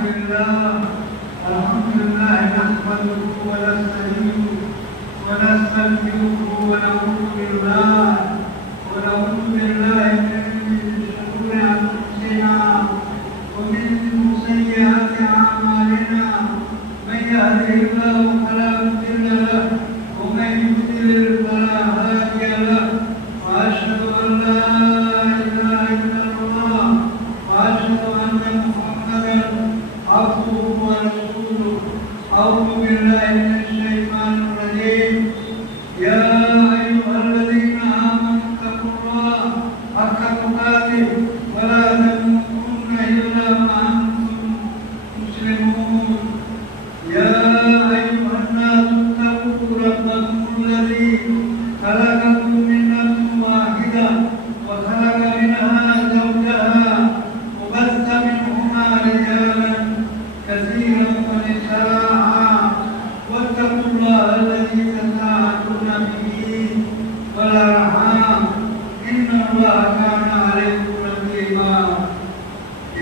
الحمد لله نحمده ونستعينه ونستغفره ونعوذ بالله من شرور انفسنا ومن سيئات اعمالنا من يهده الله فلا مضل له ومن يضلل فلا هادي له واشهد ان لا اله الا الله واشهد ان محمدا عبده ورسوله. أعوذ بالله من الشيطان الرجيم. يا أيها الذين آمنوا اتقوا الله حق تقاته ولا تموتن إلا وأنتم مسلمون. يا أيها الناس اتقوا ربكم الذي خلقكم من نفس واحدة وخلق منها زوجها وبث منهما رجالا كثيرا ونساء واتقوا الله الذي تساءلون به والأرحام إن الله كان عليكم رقيبا.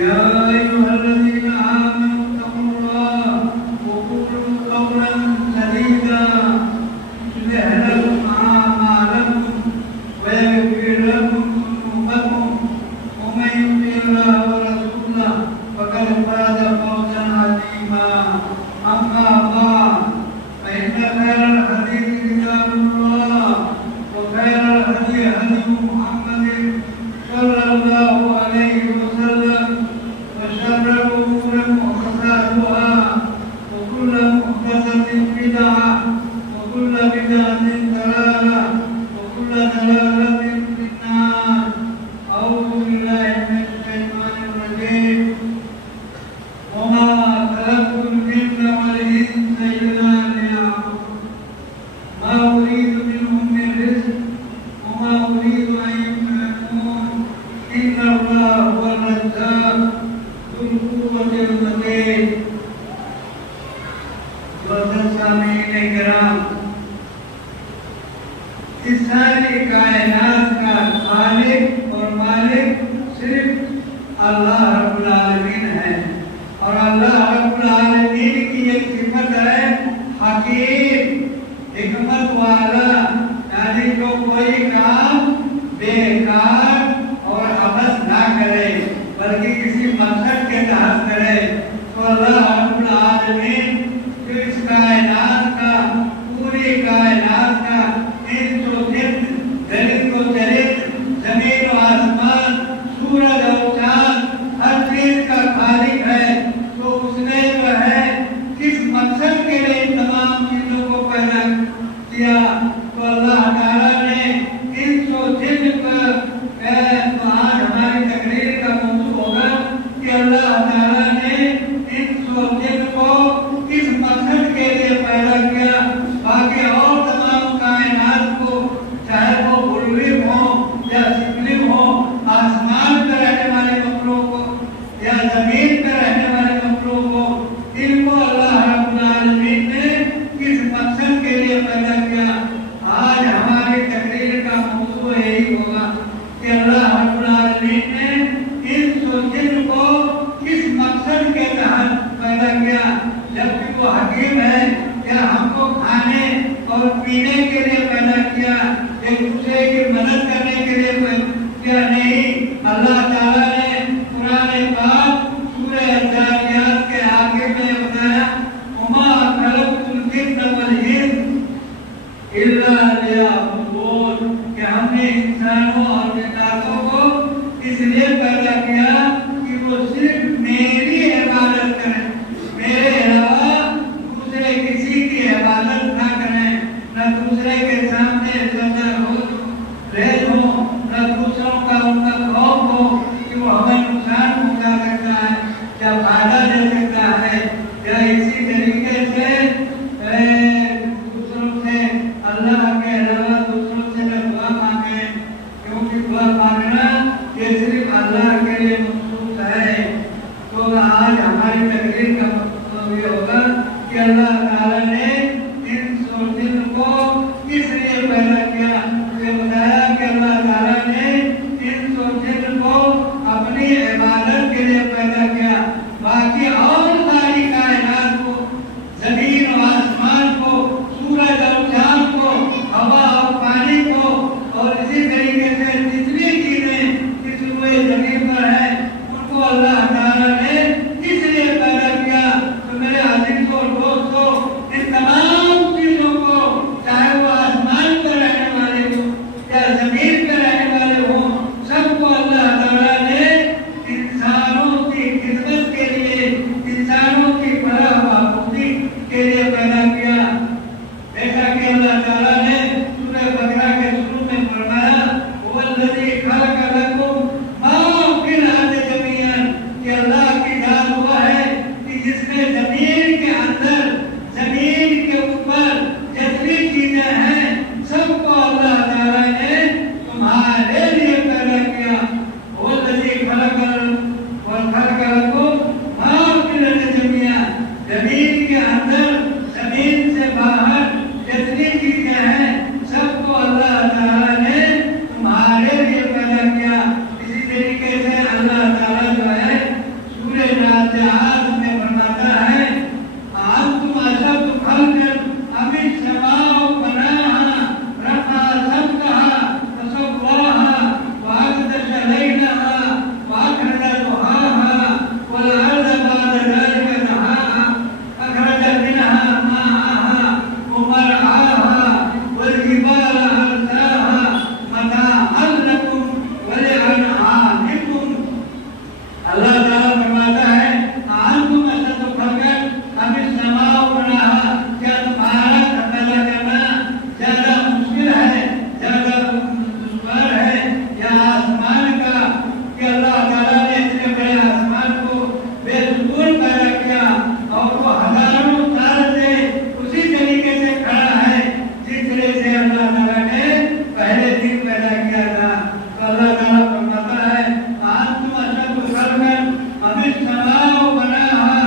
يا أيها الذين آمنوا اتقوا الله وقولوا قولا سديدا يصلح لكم أعمالكم ويغفر لكم ذنوبكم ومن يطع الله ورسوله فقد فاز فوزا عظيما. أما بعد فإن خير الحديث كتاب الله وخير الهدي هدي محمد صلى الله عليه وسلم وشر الأمور محدثاتها وكل محدثة بدعة وكل بدعة ضلالة وكل ضلالة في النار. أعوذ بالله من الشيطان الرجيم. وما خلقت الجن والإنس إلا ليعبدون ما أريد منهم من رزق وما أريد أن يطعمون إن الله هو الرزاق ذو القوة المتين. سامعین کرام، اس ساری کائنات کا خالق اور مالک صرف اللہ رب العالمین ہے، اور اللہ رب العالمین کی ایک صفت ہے حکیم، حکمت والا، یعنی جو کوئی کام بیکار اور عبث نہ کرے بلکہ کسی مقصد کے تحت کرے. تو اللہ رب العالمین جو اس کائنات کا، پوری کائنات کا، انس و جن، دلت و چرت، زمین و آسمان، سورج اور چاند، ہر چیز کا خالق ہے. تو اس نے جو ہے کس مقصد کے لیے ان تمام چیزوں کو پیدا کیا؟ تو اللہ تعالیٰ نے انس و جن کا، تو آج ہماری تقریر کا موضوع ہوگا کہ اللہ تعالیٰ نے انس و جن کو کس مقصد کے لیے پیدا کیا. باقی اور تمام کائنات کو، چاہے وہ بلغم ہو یا سکلم ہو، آسمان پہ رہنے والے مخلوق ہو یا زمین پہ رہنے والے مخلوق ہو، ان کو اللہ رب العالمین نے کس مقصد کے لیے پیدا کیا. آج ہماری تقریر کا موضوع یہی ہوگا کہ اللہ رب العالمین نے انس و جن کو کس مقصد کے تحت پیدا کیا. جبکہ وہ حکیم ہے، کیا ہم کو کھانے اور پینے کے لیے پیدا کیا، ایک دوسرے کی مدد کرنے کے لیے کیا؟ نہیں. اللہ تعالیٰ نے قرآن پاک سورہ الذاریات کے آگے میں بتایا وما خلقت الجن والانس الا لیعبدون، کہ ہم نے انسانوں اور جناتوں کو اس لیے پیدا کیا کہ وہ صرف میری عبادت کریں، میرے علاوہ دوسرے کسی کی عبادت نہ کریں، نہ دوسرے کے سامنے سجدہ ریز ہو، نہ دوسروں کا ان کا خوف ہو کہ وہ ہمیں نقصان پہنچا سکتا ہے یا فائدہ دے سکتا ہے، یا اسی طریقے سے دوسروں سے اللہ کے علاوہ دوسروں سے نہ دعا مانگیں، کیونکہ دعا مانگنا یہ صرف اللہ کے لیے مخصوص ہے. تو آج ہماری تقریر کا مطلب یہ ہوگا کہ اللہ تعالیٰ نے انس و جن کو کس لیے پیدا کیا. یہ بتایا کہ اللہ تعالیٰ نے انس و جن کو اپنی عبادت کے لیے پیدا کیا. باقی اور लकुम मा फिल अर्ज़ि जमीअन, कि अल्लाह की जात हुआ है कि जिसने जमीन के अंदर, जमीन के ऊपर जितनी चीजें हैं सबको अल्लाह ताला ने तुम्हारे लिए पैदा किया। वो लजी खलकल लकुम मा फिल अर्ज़ि जमीअन, जमीन के अंदर, जमीन से बाहर जितनी चीजें हैं सबको अल्लाह ताला ने तुम्हारे लिए पैदा किया। इसी तरीके से अल्लाह ताला जो है सूरह नाज़िआत में फरमाता है, अंतुम अशद्दु खल्क़न अमिस समाउ बनाहा रफ़ा समकहा फसव्वाहा वअग़दश लैलहा वअख़रज दुहाहा वल अर्ज़ बअद ज़ालिका दहाहा अख़रज मिनहा माअहा वमरआहा वल जिबाल अरसाहा मताअन लकुम वलिअनआमिकुम। अल्लाह ताला फरमाता है, अंतुम अशद्दु खल्क़न अमिस समाउ बनाहा, क्या तुम्हारा पैदा करना ज्यादा मुश्किल है, ज्यादा दुश्वार है या आसमान का, कि अल्लाह ताला ने इतने बड़े आसमान को बेसुकून पैदा किया और वो हजारों साल से उसी तरीके से खड़ा है जिस तरह से अल्लाह ताला ने पहले दिन पैदा किया था। तो अल्लाह ताला फरमाता है, अंतुम अशद्दु खल्क़न अमिस समाउ बनाहा,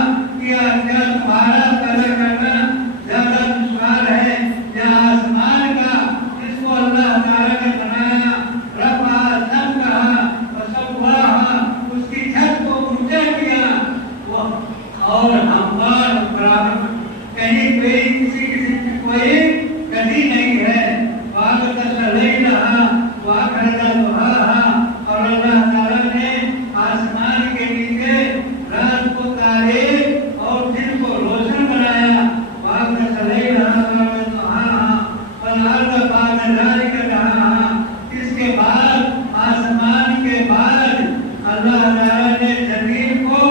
क्या तुम्हारा पैदा करना ज्यादा दुश्वार है या आसमान का, जिसको अल्लाह ताला ने बनाया, रफ़ा समकहा फसव्वाहा, उसकी छत को ऊंचा किया, और हमवार बराबर, कहीं पे किसी किस्म की कोई गति नहीं है। वअग़दश लैलहा वअख़रज दुहाहा, और अल्लाह ताला ने आसमान के नीचे रात को तारे और दिन को रोशन बनाया। वअग़दश लैलहा वअख़रज दुहाहा वल अर्ज़ बअद ज़ालिका दहाहा, इसके बाद, आसमान के बाद अल्लाह ताला ने जमीन को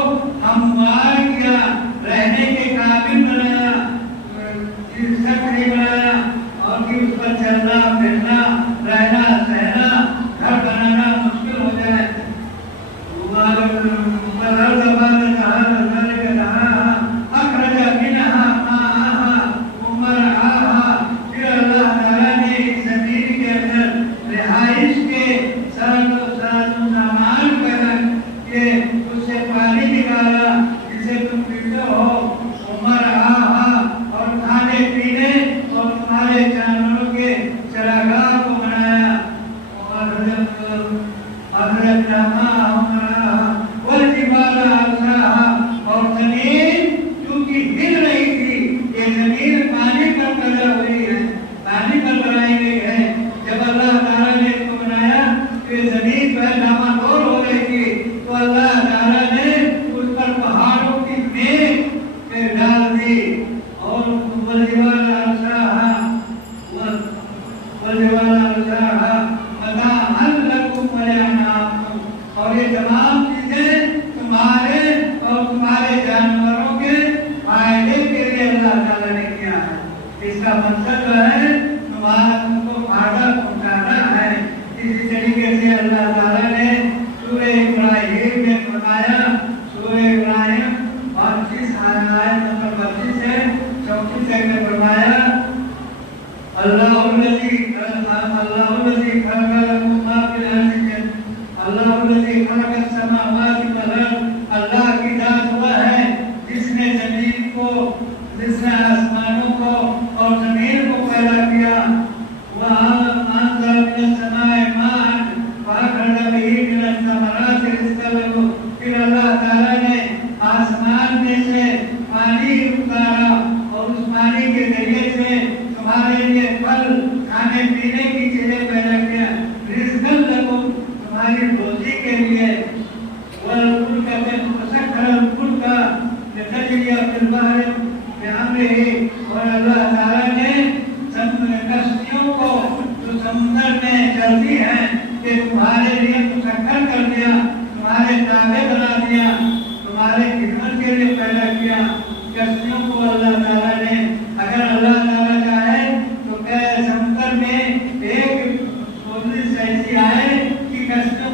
हमवार किया, रहने के काबिल बनाया, सख्त नहीं बनाया, और कि उस पर चलना फिरना, रहना सहना, घर बनाना मुश्किल हो जाए। फिर अल्लाह ताला ने इस जमीन के अंदर रिहाइश के सामान पैदा किए, उससे पानी निकाला जिसे तुम पीते हो, और खाने पीने और तुम्हारे जानवरों के चरागाह को बनाया। वल जिबाल अरसाहा, और जमीन क्योंकि हिल रही थी, ये जमीन पानी पर पैदा हुई है, पानी पर बनाई गई है। जब अल्लाह ताला ने इसको बनाया तो ये जमीन पर डामाडोल हो गई थी, तो अल्लाह ताला ने उस पर पहाड़ों की मेघ डाल दी, और वल जिबाल अरसाहा मताअन लकुम वलिअनआमिकुम, और ये तमाम चीजें तुम्हारे और तुम्हारे जानवरों के फायदे के लिए अल्लाह ताला ने किया है। इसका मतलब है तुमको फायदा पहुंचाना है। इसी तरीके से अल्लाह ताला ने सूरह इब्राहिम में फरमाया, सूरह इब्राहिम 32 आयत नंबर 32 से 34 में फरमाया, अल्लाहुल्लज़ी खलक़ लकुम मा फिल अर्ज़ि जमीअन, अल्लाहुल्लज़ी खलक़स समावाति वल अर्ज़, अल्लाह की जात हुआ है जिसने जमीन को, जिसने आसमानों को और जमीन को पैदा किया। वअंज़ल मिनस समाइ माअन फअख़रज बिही मिनस समराति रिज़्क़न लकुम, फिर अल्लाह ताला ने आसमान में से पानी उतारा और उस पानी के जरिए से तुम्हारे लिए फल, खाने पीने की चीजें पैदा किया, रिज़्क़न लकुम, तुम्हारी रोजी के लिए। वल फुल्क फसख्खरल फुल्क लितजरिय फिल बहरि बिअम्रिही, और अल्लाह ताला ने कश्तियों को जो समुद्र में चलती हैं कि तुम्हारे लिए मुसख्खर कर दिया, तुम्हारे ताबे बना दिया, तुम्हारे खिदमत के लिए पैदा किया। कश्तियों को अल्लाह ताला ने, अगर अल्लाह ताला चाहे तो क्या समुद्र में एक सोच ऐसी आए कि कश्तियों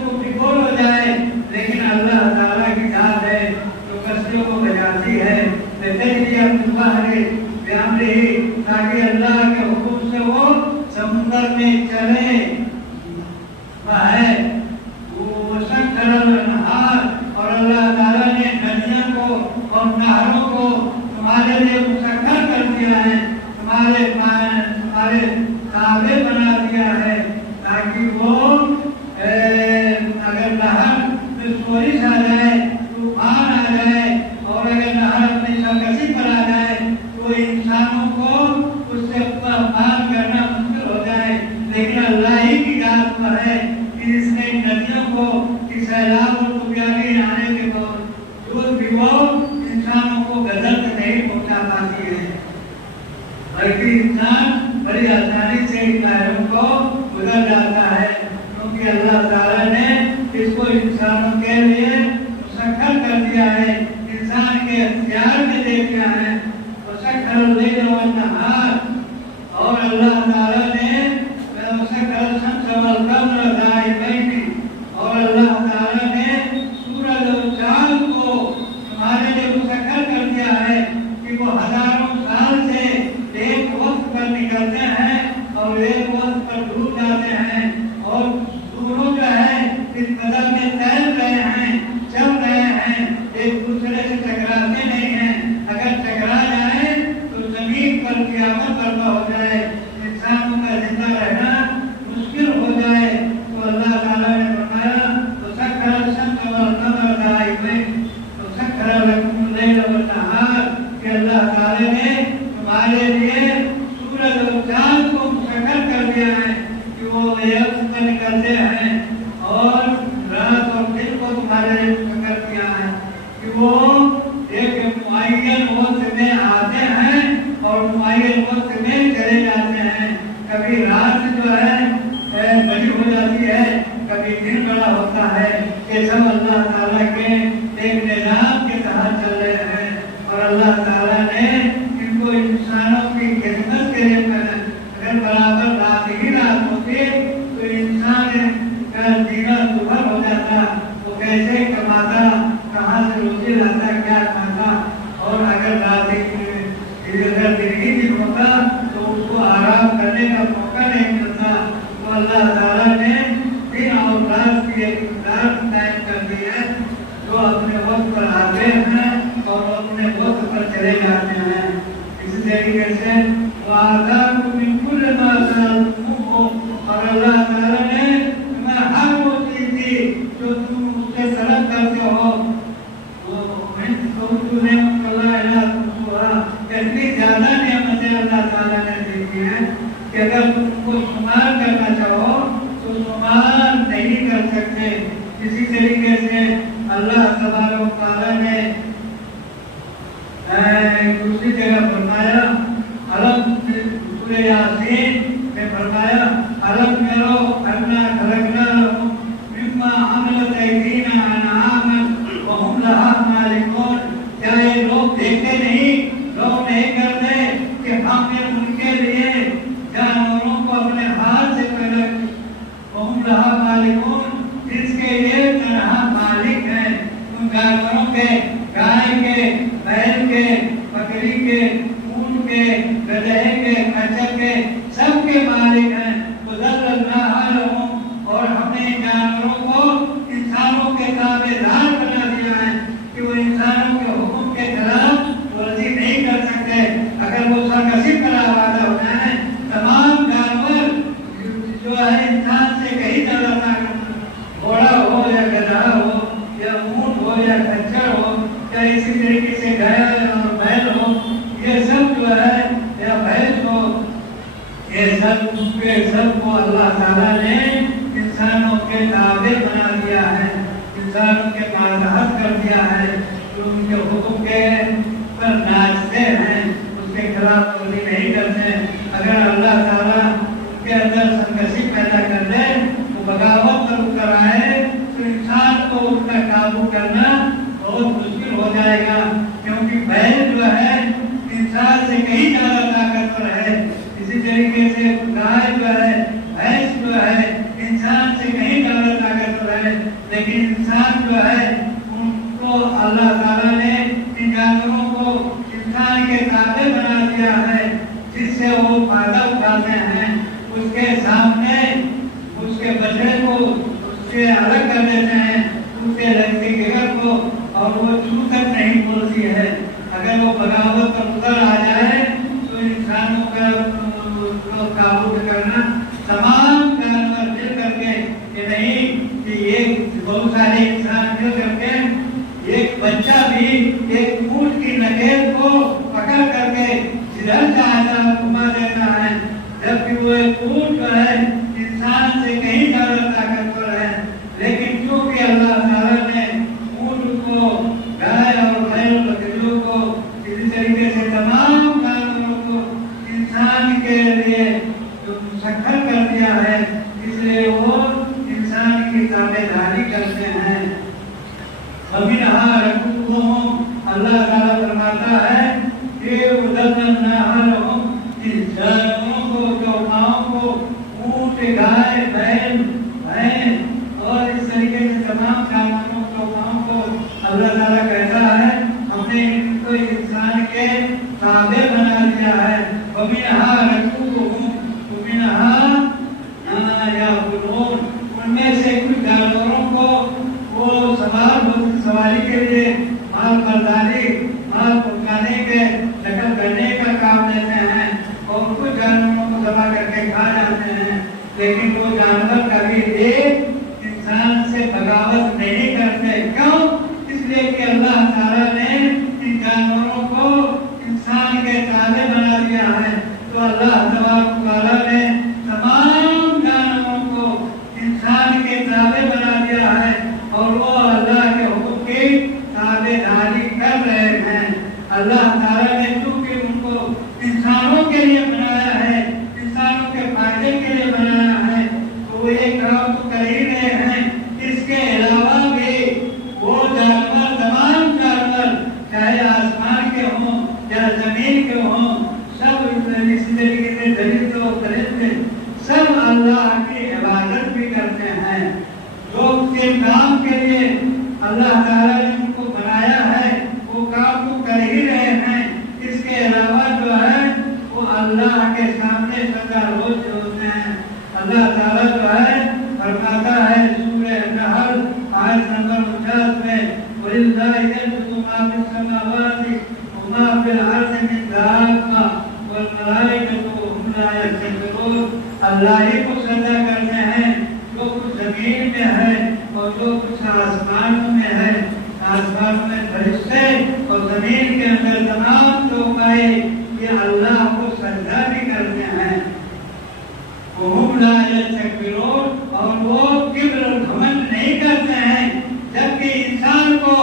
बारिश आ जाए, तूफान आ जाए और अगर नहर अपनी सरकशी पर आ जाए तो इंसानों को उससे पार करना मुश्किल हो जाए। लेकिन अल्लाह ही की जात पर है कि इसने नदियों को कि सैलाब और तूफानी आने के बावजूद भी वो इंसानों को गजल तक नहीं पहुंचा पाती है, बल्कि इंसान बड़ी आसानी से इन लहरों को गुजर जाता है, क्योंकि अल्लाह ताला ने इसको इंसानों के लिए मुसख्खर कर दिया है, इंसान के अख्तियार में दे दिया है। मुसख्खर लैल व नहार, और अल्लाह ताला ने मुसख्खर शम्स वल कमर दाइमैन, और अल्लाह ताला ने सूरज और चांद को हमारे लिए मुसख्खर कर दिया है कि वो हजारों साल से एक वक्त पर निकलते हैं और एक वक्त पर डूब जाते हैं, और दोनों जो है इस बदल में तैर रहे हैं, चल रहे हैं, एक दूसरे से टकराते नहीं हैं। अगर टकरा जाए तो जमीन पर क़यामत बर्पा हो जाए, इंसानों का जिंदा रहना मुश्किल हो जाए। तो अल्लाह ताला ने फरमाया वसख्खर शम्स वल कमर दाइमैन वसख्खर लकुम लैल व नहार, कि अल्लाह ताला ने तुम्हारे लिए सूरज और चांद को मुसख्खर कर दिया है कि वो एक पर निकलते हैं, और रात और दिन को तुम्हारे लिए मुसख्खर किया है कि वो एक मुअय्यन वक्त में आते हैं और मुअय्यन वक्त में चले जाते हैं। कभी रात जो है बड़ी हो जाती है, कभी दिन बड़ा होता है। ये सब अल्लाह ताला के एक निज़ाम के तहत चल रहे हैं, और अल्लाह ताला ने इनको इंसानों की खिदमत के लिए अगर बराबर रात ही रात होती तो इंसान का जीना दुभर हो जाता, वो कैसे कमाता, कहाँ से रोजी लाता, क्या खाता, और अगर रात अगर दिन ही दिन होता तो उसको आराम करने का मौका नहीं मिलता। तो अल्लाह ताला ने दिन और रात की एक कायम कर दी है, जो अपने वक्त पर आते हैं और अपने वक्त पर चले जाते हैं। इसी तरीके से वादाकुम मिन कुल्लि मा सअलतमूहु, और अल्लाह ताला ने तुम्हें हर वो चीज दी जो तुम उससे तलब करते हो। इतनी ज्यादा नियमतें अल्लाह ताला ने दी है कि अगर तुमको शुमार करना चाहो तो शुमार नहीं कर सकते। इसी तरीके से अल्लाह तबारक व तआला ने दूसरी जगह फरमाया, सूरह यासीन में फरमाया अलम यरो अन्ना खलकनाहुम मिम्मा अमिलत अयदीना अनआमन व हुम लहा मालिकून। क्या ये लोग देखते नहीं, लोग नहीं करते कि हमने उनके लिए जानवरों को अपने हाथ से पैदा किया, हुम लहा मालिकून, जिसके ये तनहा मालिक हैं। उन जानवरों के, गाय के, बैल के, बकरी के, ऊंट के, गधे के, खच्चर के, सबके मालिक हैं। और हमने जानवरों को इंसानों के ताबेदार बना दिया है कि वो इंसानों के हुक्म के खिलाफ वर्जी नहीं कर सकते। अगर वो सरकशी पर आवाज़ हो जाए, तमाम जानवर जो है इंसान से कहीं ज्यादा ताकत, घोड़ा हो या गधा हो या ऊंट हो या खच्चर हो या इसी तरीके से गाय और बैल हो, ये सब जो है या भैंस हो, ये सबको अल्लाह ताला ने इंसानों के ताबे बना दिया है, इंसानों के मातहत कर दिया है। जो उनके हुक्म के पर नाचते हैं, उसके खिलाफ वर्जी नहीं करते। अगर अल्लाह ताला उनके अंदर सरकशी पैदा कर दे, तो बगावत पर उतर आए, तो इंसान को उस पर काबू करना बहुत मुश्किल हो जाएगा, क्योंकि बैल जो है इंसान से कहीं ज्यादा ताकतवर है। इसी तरीके से गाय जो है, भैंस जो है इंसान से कहीं ज्यादा ताकतवर है, लेकिन इंसान जो है उनको अल्लाह ताला ने इन जानवरों को इंसान के ताबे बना दिया है, जिससे वो फायदा उठाते हैं। उसके सामने उसके बछड़े को उससे अलग कर देते हैं, उसके लड़के गिगर को, और वो छू तक नहीं बोलती है। अगर वो बगावत पर उतर आ जाए तो इंसानों का काबू करना, तमाम जानवर मिल करके कि नहीं कि ये बहुत सारे इंसान जो करते हैं, एक बच्चा भी एक ऊंट की नकेल को पकड़ करके जिधर चाहता है घुमा देता है, जबकि वो एक ऊंट है इंसान से कहीं ज्यादा ताकतवर है। लेकिन क्योंकि अल्लाह ताला ने ऊंट को, गाय और बैल बकरियों को, इसी तरीके से तमाम जानवरों को इंसान के लिए मुसख्खर कर दिया है, इसलिए वो इंसान की ताबेदारी करते हैं। अभी अल्लाह ताला फरमाता है कि इंसानों को, चौपाओं को, ऊंट, गाय, बैल, भैंस और इस तरीके से तमाम जानवरों चौपाओं को अल्लाह ताला कहता है हमने इनको इंसान के ताबे बना दिया है। उनमें से कुछ जानवरों को वो सवारी के लिए माल बर्दारी, माल पहुँचाने के, नकल करने का काम देते हैं और कुछ जानवरों को दबा करके खा जाते हैं। लेकिन वो जानवर कभी एक इंसान से बगावत नहीं करते। क्यों? इसलिए कि अल्लाह ताला ने इन जानवरों को इंसान के ताबे बना दिया है। तो अल्लाह ताला ने तमाम जानवरों को इंसान के ताबे बना दिया है और वो अल्लाह के हुक्म की ताबेदारी कर रहे हैं। अल्लाह ताला ने चूंकि उनको इंसानों के लिए बनाया है, इंसानों के फायदे के लिए बनाया है, तो वो ये काम तो कर ही रहे हैं। इसके अलावा भी वो जानवर, तमाम जानवर, चाहे आसमान के हों या जमीन के हों, सब इसी तरीके से दरिंदे और परिंदे सब अल्लाह की इबादत भी करते हैं। जो जिन काम के लिए अल्लाह ताला ने उनको बनाया है वो काम तो कर ही रहे हैं। इसके अलावा जो है वो अल्लाह के सामने सदा रोज होते हैं। अल्लाह ताला जो है फरमाता है सूरह नहल आयत नंबर 50 में, वलिल्लाहि यस्जुदु मा फिस समावाति व मा फिल अर्दि मिन दाब्बा वल मलाइकतु हुम ला यस्तकबिरून। अल्लाह ही को सजदा करते हैं जो कुछ जमीन में है और जो कुछ आसमानों में है। आसमानों में फरिश्ते और जमीन के अंदर तमाम चौपाई ये अल्लाह को सजदा भी करते हैं। हुम ला यस्तकबिरून, और वो किब्र और घमंड नहीं करते हैं। जबकि इंसान को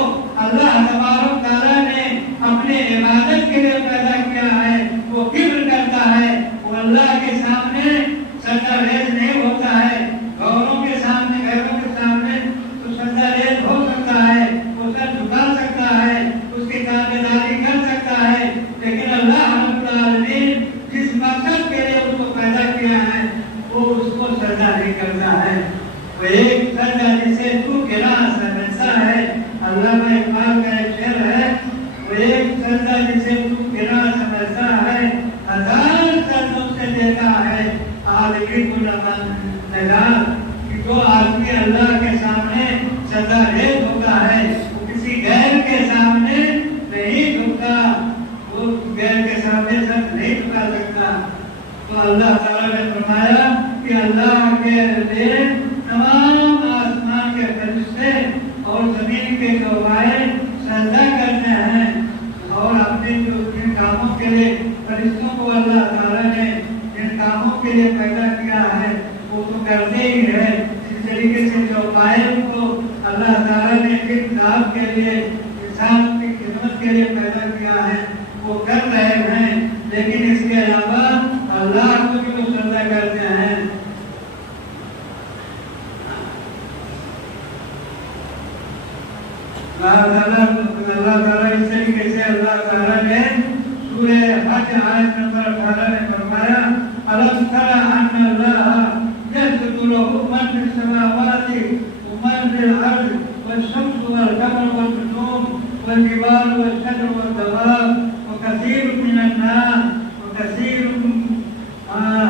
अल्लाह तबारक ताला ने अपने इबादत के लिए पैदा किया है, वो किब्र करता है, वो अल्लाह के सामने सजदा रेज़ नहीं होता है। गौरों के सामने, घरों के सामने तो सजदा रेज़ हो सकता है, वो सर झुका सकता है, उसकी ताबेदारी कर सकता है। लेकिन अल्लाह रब्बुल आलमीन जिस मकसद के लिए उसको पैदा किया है वो उसको सजदा नहीं करता है। वो एक सजदा जिसे तू गिरा समझता है, अल्लाह में इकबाल का एक शेर है, वो एक सजदा जिसे तू गिरा समझता है, हजार सजदों से देता है आलमी को नगार। कि जो आदमी अल्लाह के सामने सजदा रेज़ होता है वो किसी गैर के सामने नहीं झुकता, वो गैर के सामने सर नहीं झुका सकता। तो अल्लाह ताला ने फरमाया कि अल्लाह के लिए तमाम आसमान के फरिश्ते और जमीन के चौपाए सजदा करते हैं। और अपने जो जिन कामों के लिए फरिश्तों को अल्लाह ताला ने जिन कामों के लिए पैदा किया है वो तो करते ही है। इस तरीके से चौपाए को अल्लाह ताला ने जिन काम के लिए इंसान की खिदमत के लिए पैदा किया है वो कर रहे हैं। लेकिन इसके अलावा अल्लाह को भी वो सजदा करते हैं। अल्लाह ताला इस तरीके से अल्लाह ताला ने सूरह हज आयत नंबर 18 में फरमाया, अलम तरा अन्ना अल्लाह यस्जुदु लहु मन फिस समावाति व मन फिल अर्द वश-शम्सु वल-क़मरु वन-नुजूम वल-जिबालु वश-शजरु वद-दवाब व कसीरुम मिनन नास व कसीरुम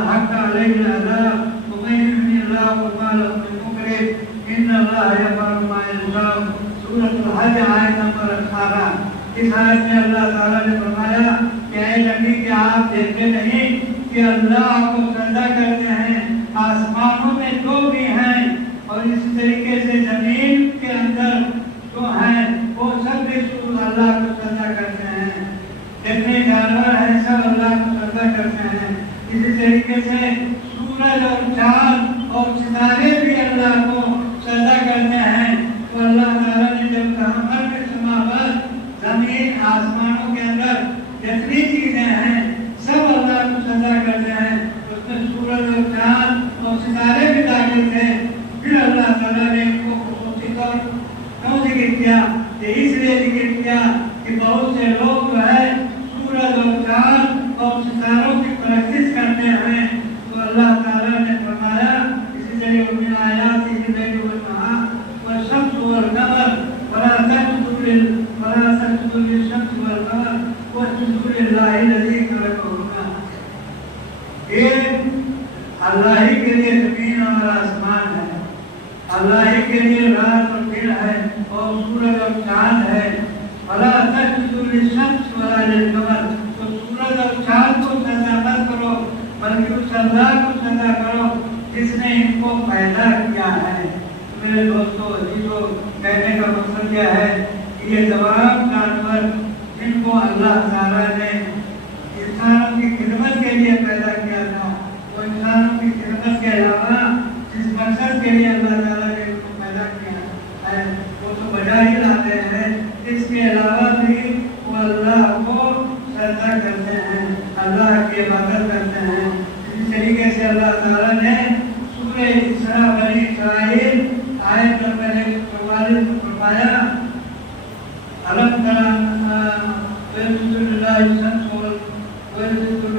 हक़्क़ अलैहिल अज़ाब व मन युहिनिल्लाहु फ़मा लहु मिन मुक़रिन इन्ना अल्लाह यफ़अलु मा यशाअ। सूरह हज आयत नंबर 18। इस आयत में अल्लाह ताला ने फरमाया कि ऐ नबी कि आप देखते नहीं कि अल्लाह को सजदा करते हैं आसमानों में जो भी हैं और इस तरीके से किया? ये इसलिए जिक्र किया कि बहुत से लोग जो है सूरज और चांद और सितारों की प्रैक्टिस करते हैं। तो अल्लाह ताला ने फरमाया इसी जरिए उन्हें आयात ही नहीं हुआ कहा वह शम्स वल कमर वला तस्जुदु लिश-शम्स वल कमर वस्जुदु लिल्लाहि लज़ी खलक़हुन्ना। ये अल्लाह ही के लिए जमीन और आसमान है, अल्लाह ही के लिए रात और दिन है और सूरज और चांद है। वला तस्जुदु लिश-शम्स वला लिल-कमर, तो सूरज और चांद को सजदा मत करो बल्कि उस अल्लाह को सजदा करो जिसने इनको पैदा किया है। तो मेरे दोस्तों अजीजों, कहने का मकसद क्या है कि ये तमाम जानवर जिनको अल्लाह ताला ने इंसानों की खिदमत के लिए पैदा किया था, वो इंसानों की खिदमत के अलावा जिस मकसद के लिए अल्लाह ताला ने इनको पैदा किया है वो तो बजा ही लाते हैं। इसके अलावा भी वो अल्लाह को सजदा करते हैं, अल्लाह की इबादत करते हैं। इसी तरीके से अल्लाह ताला ने सूरह इसरा बनी इस्राईल आयत नंबर 44 में फरमाया अलम तरा वयस्जुदुलिल्लाहि शम्सु वयस्जुदु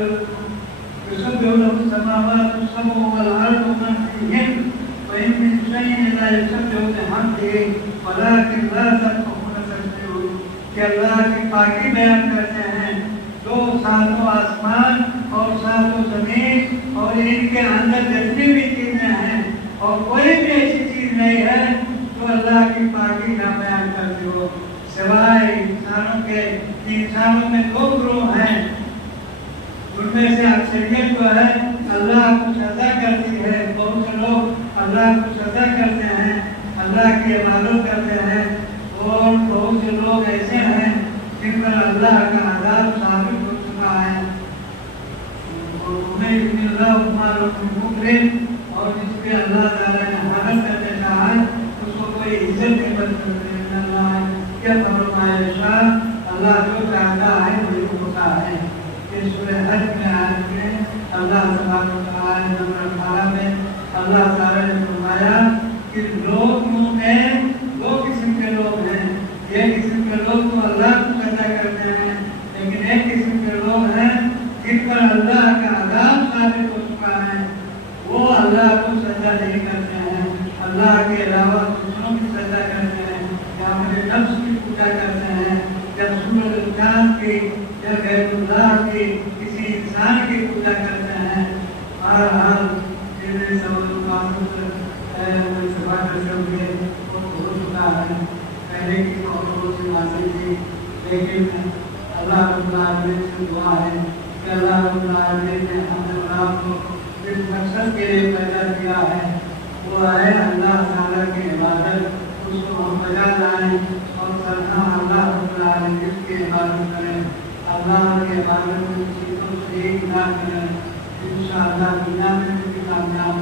युसब्बिहु लहु समावातु सब'ु वल अर्दु व मन फीहिन व इन मिन शैइन इल्ला युसब्बिहु बिहम्दिही वलाकिन ला तफ़क़हूना तस्बीहहुम। कि अल्लाह की पाकी बयान करते हैं जो सातों आसमान और सातों जमीन और इनके अंदर जितनी भी चीजें हैं और कोई भी ऐसी चीज नहीं है जो अल्लाह की पाकी का बयान करती हो सिवाय इंसानों के। इंसानों में दो ग्रोह हैं, उनमें से अक्सरियत जो है अल्लाह को सजदा करती है। बहुत से लोग अल्लाह को सजदा करते हैं, अल्लाह की इबादत करते हैं और बहुत से लोग ऐसे हैं जिन पर अल्लाह का अज़ाब साबित हो चुका है और और जिस पे अल्लाह ताला ने हालत करने चाहा उसको कोई इज्जत नहीं बन सकती। क्या फरमाया अल्लाह जो चाहता है वही होता है। इस सूरह हज में आयत में अल्लाह तबारक व तआला नंबर 18 में अल्लाह ताला ने फरमाया कि लोग में दो किस्म के लोग हैं। एक किस्म के लोग तो अल्लाह को सजदा करते हैं, लेकिन एक किस्म के लोग हैं जिन पर अल्लाह का अज़ाब साबित हो चुका है, वो अल्लाह को सजदा नहीं करते हैं, अल्लाह के अलावा दूसरों की सजदा करते हैं या अपने नफ्स की पूजा करते हैं या सूरज चांद की या गैरुल्लाह की किसी इंसान की पूजा करते हैं। बहरहाल जिन्हें सब पहले की कौमों से हासिल थी, लेकिन अल्लाह रब्बुल आलमीन से दुआ है कि अल्लाह रब्बुल आलमीन ने हमें को जिस मकसद के लिए पैदा किया है वो है अल्लाह ताला की इबादत, उसको हम बजा लाएं और तन्हा अल्लाह रब्बुल आलमीन की इबादत करें। अल्लाह की इबादत में चीज़ों से एक ना करें, इंशाअल्लाह दुनिया में भी कामयाब